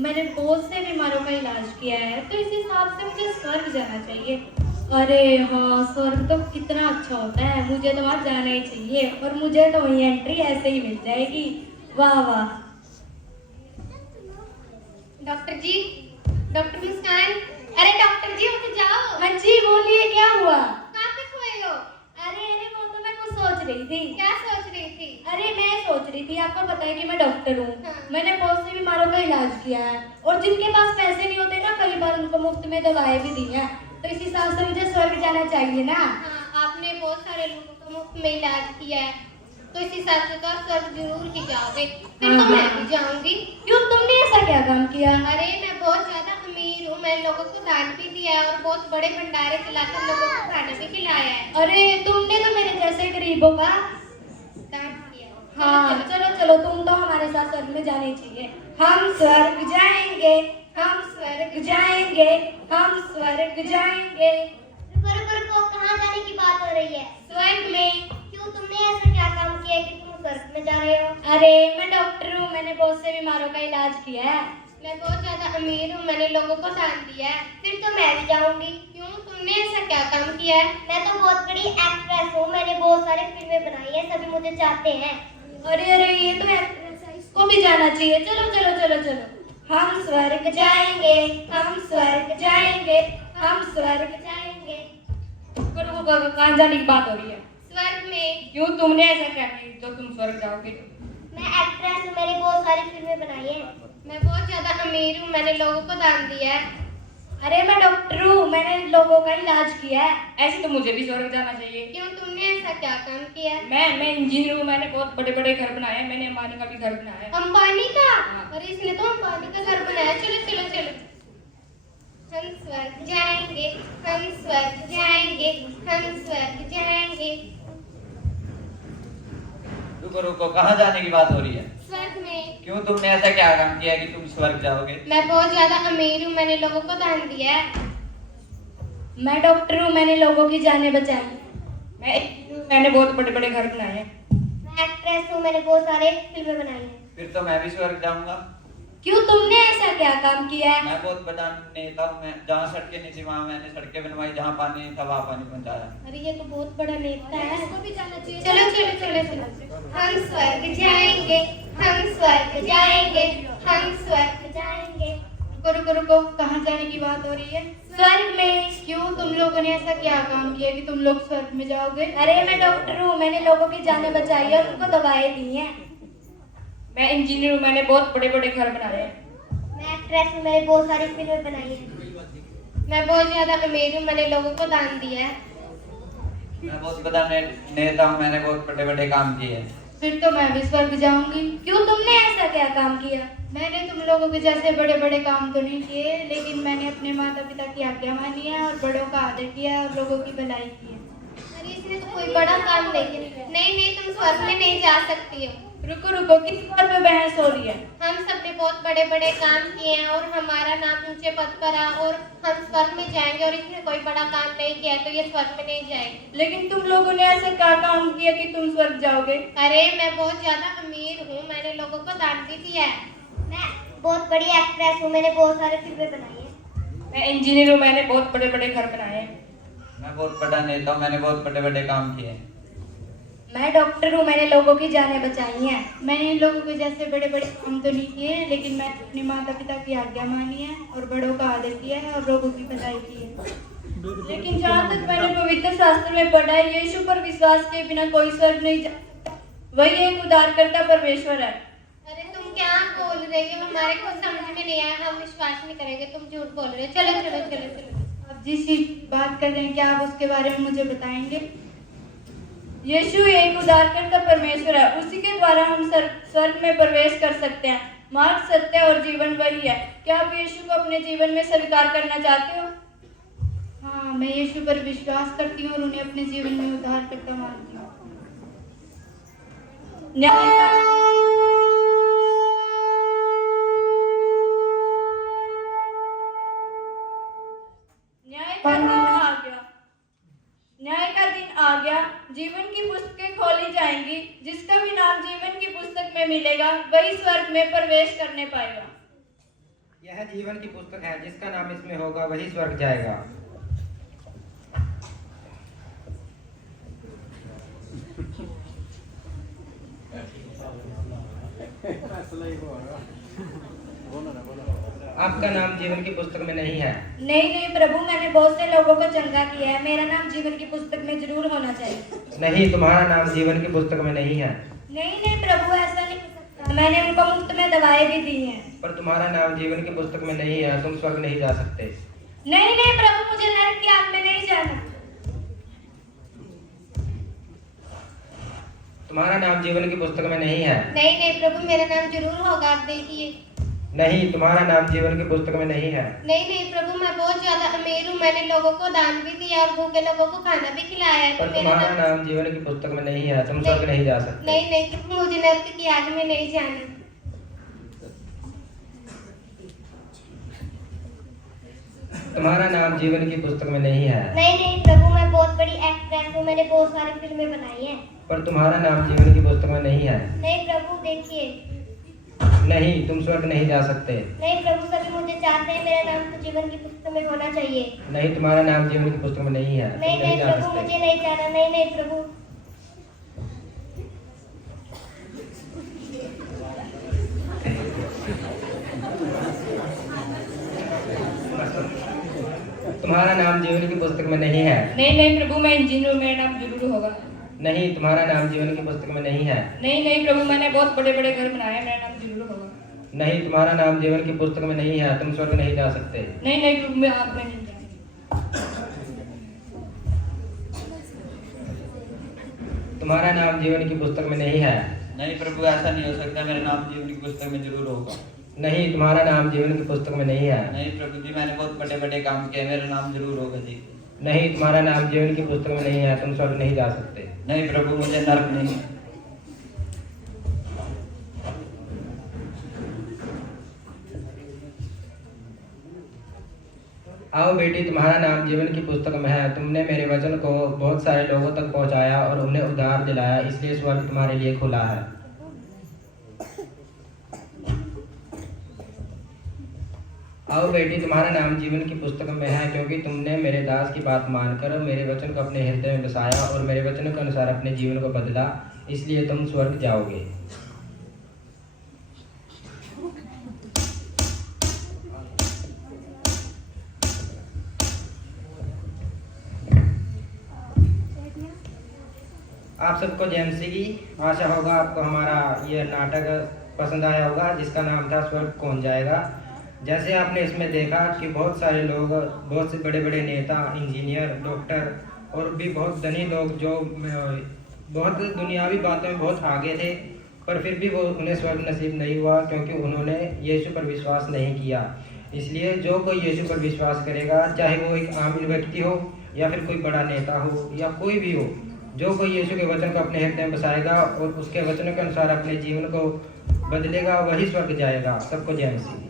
मैंने बहुत से बीमारों का इलाज किया है, तो इस हिसाब से मुझे स्वर्ग जाना चाहिए। अरे हाँ, स्वर्ग तो कितना अच्छा होता है, मुझे तो वहाँ जाना ही चाहिए और मुझे तो वहीं एंट्री ऐसे ही मिल जाएगी। वाह वाह। डॉक्टर जी, डॉक्टर मुस्कान, अरे डॉक्टर जी उठ जाओ। हाँ जी बोलिए, क्या हुआ? कहाँ पे खोए हो? अरे वो तो मैं कुछ सोच रही थी। क्या सोच रही थी? अरे मैं सोच रही थी, आपको पता है कि मैं डॉक्टर हूँ। हाँ। मैंने बहुत से बीमारों का इलाज किया है और जिनके पास पैसे नहीं होते ना, कई बार उनको मुफ्त में दवाएं भी दी हैं। तो इस हिसाब से मुझे स्वर्ग जाना चाहिए ना। हाँ, आपने बहुत सारे लोगों का मुफ्त में इलाज किया है, तो इस हिसाब से तो आप स्वर्ग जरूर ही जाओगे। फिर तो मैं भी जाऊंगी। क्यों, तुमने ऐसा क्या काम किया? अरे मैं बहुत ज्यादा अमीर हूँ, मैंने लोगों को दान भी दिया है और बहुत बड़े भंडारे चलाकर लोगों को खाना भी खिलाया है। अरे तुमने तो मेरे जैसे गरीबों का दान किया है। हाँ चलो चलो, तुम तो हमारे साथ स्वर्ग में जाने चाहिए। हम स्वर्ग जाएंगे, हम स्वर्ग जाएंगे, हम स्वर्ग जाएंगे। रुको रुको रुको, कहाँ जाने की बात हो रही है? स्वर्ग में। क्यों, तुमने ऐसा क्या काम किया है कि तुम स्वर्ग में जा रहे हो? अरे मैं डॉक्टर हूँ, मैंने बहुत से बीमारों का इलाज किया है। मैं बहुत ज्यादा अमीर हूँ, मैंने लोगों को दान दिया है। फिर तो मैं भी जाऊंगी। क्यों, तुमने ऐसा क्या काम किया है? मैं तो बहुत बड़ी एक्ट्रेस हूँ, मैंने बहुत सारी फिल्में बनाई है, सभी मुझे चाहते हैं। अरे अरे ये तो एक्ट्रेस है, इसको भी जाना चाहिए। चलो चलो चलो चलो, हम स्वर्ग जाएंगे, हम स्वर्ग जाएंगे, हम स्वर्ग जाएंगे। कहाँ जाने की बात हो रही है? स्वर्ग में। क्यों, तुमने ऐसा क्या किया जो तुम स्वर्ग जाओगे? मैं एक्ट्रेस हूँ, मैंने बहुत सारी फिल्में बनाई है। मैं बहुत ज्यादा अमीर हूँ, मैंने लोगों को दान दिया है। अरे मैं डॉक्टर हूँ, मैंने लोगों का इलाज किया है। ऐसे तो मुझे भी स्वर्ग जाना चाहिए। क्यों, तुमने ऐसा क्या काम किया है? मैं इंजीनियर हूँ, मैंने बहुत बड़े बड़े घर बनाए हैं। मैंने अंबानी का भी घर बनाया है। अंबानी का? हाँ। अरे इसने तो अंबानी का घर बनाया। चलो चलो चलो, हम स्वर्ग जाएंगे, हम स्वर्ग जाएंगे, हम स्वर्ग जाएंगे। रुको रुको, कहाँ जाने की बात हो रही है? स्वर्ग में। क्यों, तुमने ऐसा क्या काम किया कि तुम स्वर्ग जाओगे? मैं बहुत ज्यादा अमीर हूँ, मैंने लोगों को दान दिया है। मैं डॉक्टर हूँ, मैंने लोगों की जानें बचाई। मैंने बहुत बड़े बड़े घर बनाए हैं। मैं एक्ट्रेस हूँ, मैंने बहुत सारे फिल्में बनाई है। फिर तो मैं भी स्वर्ग जाऊंगा। क्यों, तुमने ऐसा क्या काम किया है? मैं बहुत बड़ा नेता हूँ। मैं जहाँ सड़कें नहीं थी वहाँ मैंने सड़कें बनवाई, जहाँ पानी नहीं था वहाँ पानी पहुँचाया। अरे ये तो बहुत बड़ा नेता है। इसको भी जाना चाहिए। चलो चलो चलो चलो, हम स्वर्ग जाएंगे, हम स्वर्ग जाएंगे, हम स्वर्ग जाएंगे। रुको रुको रुको, कहाँ जाने की बात हो रही है? स्वर्ग में। क्यों, तुम लोगों ने ऐसा क्या काम किया कि तुम लोग स्वर्ग में जाओगे? अरे मैं डॉक्टर हूँ, मैंने लोगों की जानें बचाई है, उनको दवाएं दी हैं। मैं इंजीनियर हूँ, मैंने बहुत बड़े बड़े घर बनाए हैं। मैं एक्ट्रेस हूँ, मैंने बहुत सारी फिल्में बनाई है। मैं बहुत ज्यादा अमीर हूँ, मैंने लोगों को दान दिया है। मैं बहुत बड़ा नेता हूँ, मैंने बहुत बड़े बड़े काम किए हैं। फिर तो मैं भी स्वर्ग जाऊंगी। क्यों, तुमने ऐसा क्या काम किया? मैंने तुम लोगों के जैसे बड़े बड़े काम तो नहीं किए, लेकिन मैंने अपने माता पिता की आज्ञा मानी है और बड़ों का आदर किया है और लोगों की भलाई की है। अरे इसने तो कोई बड़ा काम नहीं किया। नहीं नहीं, तुम स्वर्ग में नहीं जा सकती हो। रुको रुको, किस बात पे बहस हो रही है? हम सब ने बहुत बड़े बड़े काम किए हैं और हमारा नाम ऊंचे पद पर है और हम स्वर्ग में जाएंगे, और इसने कोई बड़ा काम नहीं किया तो ये स्वर्ग में नहीं जाएंगे। लेकिन तुम लोगों ने ऐसा क्या काम किया कि तुम स्वर्ग जाओगे? अरे मैं बहुत ज्यादा अमीर हूँ, मैंने लोगों को दान भी दिया है। मैं बहुत बड़ी एक्ट्रेस हूँ, मैंने बहुत सारी फिल्में बनाई है। मैं इंजीनियर हूँ, मैंने बहुत बड़े बड़े घर बनाए हैं। मैं बहुत बड़ा नेता हूँ, मैंने बहुत बड़े बड़े काम किए हैं। मैं डॉक्टर हूँ, मैंने लोगों की जानें बचाई हैं। मैंने इन लोगों के जैसे बड़े बड़े काम तो नहीं किए, लेकिन मैं अपने माता पिता की आज्ञा मानी है और बड़ों का आदर किया है और लोगों की भलाई की है। लेकिन जहाँ तक मैंने पवित्र शास्त्र में पढ़ा है, यीशु पर विश्वास के बिना कोई स्वर्ग नहीं जा सकता। वही एक उद्धारकर्ता परमेश्वर है। अरे तुम क्या बोल रही हो, हमारे को समझ में नहीं आया, हम विश्वास नहीं करेंगे, तुम झूठ बोल रहे हो। चलो चलो चलो चलो, अब जिस बात कर रहे हैं, क्या आप उसके बारे में मुझे बताएंगे? यीशु एक उद्धारकर्ता परमेश्वर है, उसी के द्वारा हम स्वर्ग में प्रवेश कर सकते हैं। मार्ग, सत्य और जीवन वही है। क्या आप यीशु को अपने जीवन में स्वीकार करना चाहते हो? हाँ, मैं यीशु पर विश्वास करती हूँ और उन्हें अपने जीवन में उद्धारकर्ता मानती हूँ। न्याय का दिन आ गया। न्याय का दिन आ गया। जीवन की पुस्तकें खोली जाएंगी। जिसका भी नाम जीवन की पुस्तक में मिलेगा, वही स्वर्ग में प्रवेश करने पाएगा। यह जीवन की पुस्तक है, जिसका नाम इसमें होगा वही स्वर्ग जाएगा। आपका नाम जीवन की पुस्तक में नहीं है। नहीं प्रभु, मैंने बहुत से लोगों को चंगा किया है, मेरा नाम जीवन की पुस्तक में जरूर होना चाहिए। नहीं, तुम्हारा नाम जीवन की पुस्तक में नहीं है। नहीं प्रभु, ऐसा नहीं हो सकता, मैंने उनको मुफ्त में दवाएं भी दी हैं। पर तुम्हारा नाम जीवन की पुस्तक में नहीं है, तुम स्वर्ग नहीं जा सकते। नहीं प्रभु, मुझे नरक की आग में नहीं जाना। तुम्हारा नाम जीवन की पुस्तक में नहीं है। नहीं प्रभु, मेरा नाम जरूर होगा, आप देखिए। नहीं, तुम्हारा नाम जीवन की पुस्तक में नहीं है। नहीं प्रभु, मैं बहुत ज्यादा अमीर हूँ, मैंने लोगों को दान भी दिया और भूखे लोगों को खाना भी खिलाया है। पर तुम्हारा नाम जीवन की पुस्तक में नहीं है, तुम स्वर्ग नहीं जा सकते। नहीं प्रभु, मुझे नरक की आग में नहीं जाना। तुम्हारा नाम जीवन की पुस्तक में नहीं है। नहीं प्रभु, मैं बहुत बड़ी एक्ट्रेस हूँ, मैंने बहुत सारी फिल्में बनाई हैं। पर तुम्हारा नाम जीवन की पुस्तक में नहीं है। नहीं प्रभु, देखिए। नहीं, तुम स्वर्ग नहीं जा सकते। नहीं प्रभु, सभी मुझे चाहते हैं, मेरा नाम तो जीवन की पुस्तक में होना चाहिए। नहीं, तुम्हारा नाम जीवन की पुस्तक में नहीं है, तुम नहीं जा प्रभु, सकते। मुझे नहीं जाना। नहीं प्रभु। तुम्हारा नाम जीवन की पुस्तक में नहीं है। नहीं प्रभु, मैं इंजीनियर हूँ, मेरा नाम जरूर होगा। नहीं, तुम्हारा नाम जीवन की पुस्तक में नहीं है। नहीं प्रभु, मैंने बहुत बड़े बड़े घर बनाए हैं, मेरा नाम जरूर होगा। नहीं, तुम्हारा नाम जीवन की पुस्तक में नहीं है, तुम स्वर्ग नहीं जा सकते। नहीं प्रभु, मैं आग में नहीं जाऊंगा। तुम्हारा नाम जीवन की पुस्तक में नहीं है। नहीं प्रभु, ऐसा नहीं हो सकता, मेरा नाम जीवन की पुस्तक में जरूर होगा। नहीं, तुम्हारा नाम जीवन की पुस्तक में नहीं है। नहीं प्रभु जी, मैंने बहुत बड़े बड़े काम किए, मेरा नाम जरूर होगा जी। नहीं, तुम्हारा नाम जीवन की पुस्तक में नहीं है, तुम स्वर्ग नहीं जा सकते। नहीं प्रभु, मुझे नर्क नहीं। आओ बेटी, तुम्हारा नाम जीवन की पुस्तक में है। तुमने मेरे वचन को बहुत सारे लोगों तक पहुंचाया और उन्हें उद्धार दिलाया, इसलिए स्वर्ग तुम्हारे लिए खुला है। आओ बेटी, तुम्हारा नाम जीवन की पुस्तक में है, क्योंकि तुमने मेरे दास की बात मानकर मेरे वचन को अपने हृदय में बसाया और मेरे वचन के अनुसार अपने जीवन को बदला, इसलिए तुम स्वर्ग जाओगे। आप सबको जेएमसी की आशा होगा आपको हमारा यह नाटक पसंद आया होगा, जिसका नाम था स्वर्ग कौन जाएगा। जैसे आपने इसमें देखा कि बहुत सारे लोग, बहुत से बड़े बड़े नेता, इंजीनियर, डॉक्टर और भी बहुत धनी लोग जो बहुत दुनियावी बातों में बहुत आगे थे, पर फिर भी वो उन्हें स्वर्ग नसीब नहीं हुआ, क्योंकि उन्होंने यीशु पर विश्वास नहीं किया। इसलिए जो कोई यीशु पर विश्वास करेगा, चाहे वो एक आम व्यक्ति हो या फिर कोई बड़ा नेता हो या कोई भी हो, जो कोई यीशु के वचन को अपने हृदय में बसाएगा और उसके वचनों के अनुसार अपने जीवन को बदलेगा, वही स्वर्ग जाएगा। सबको जय मसीह।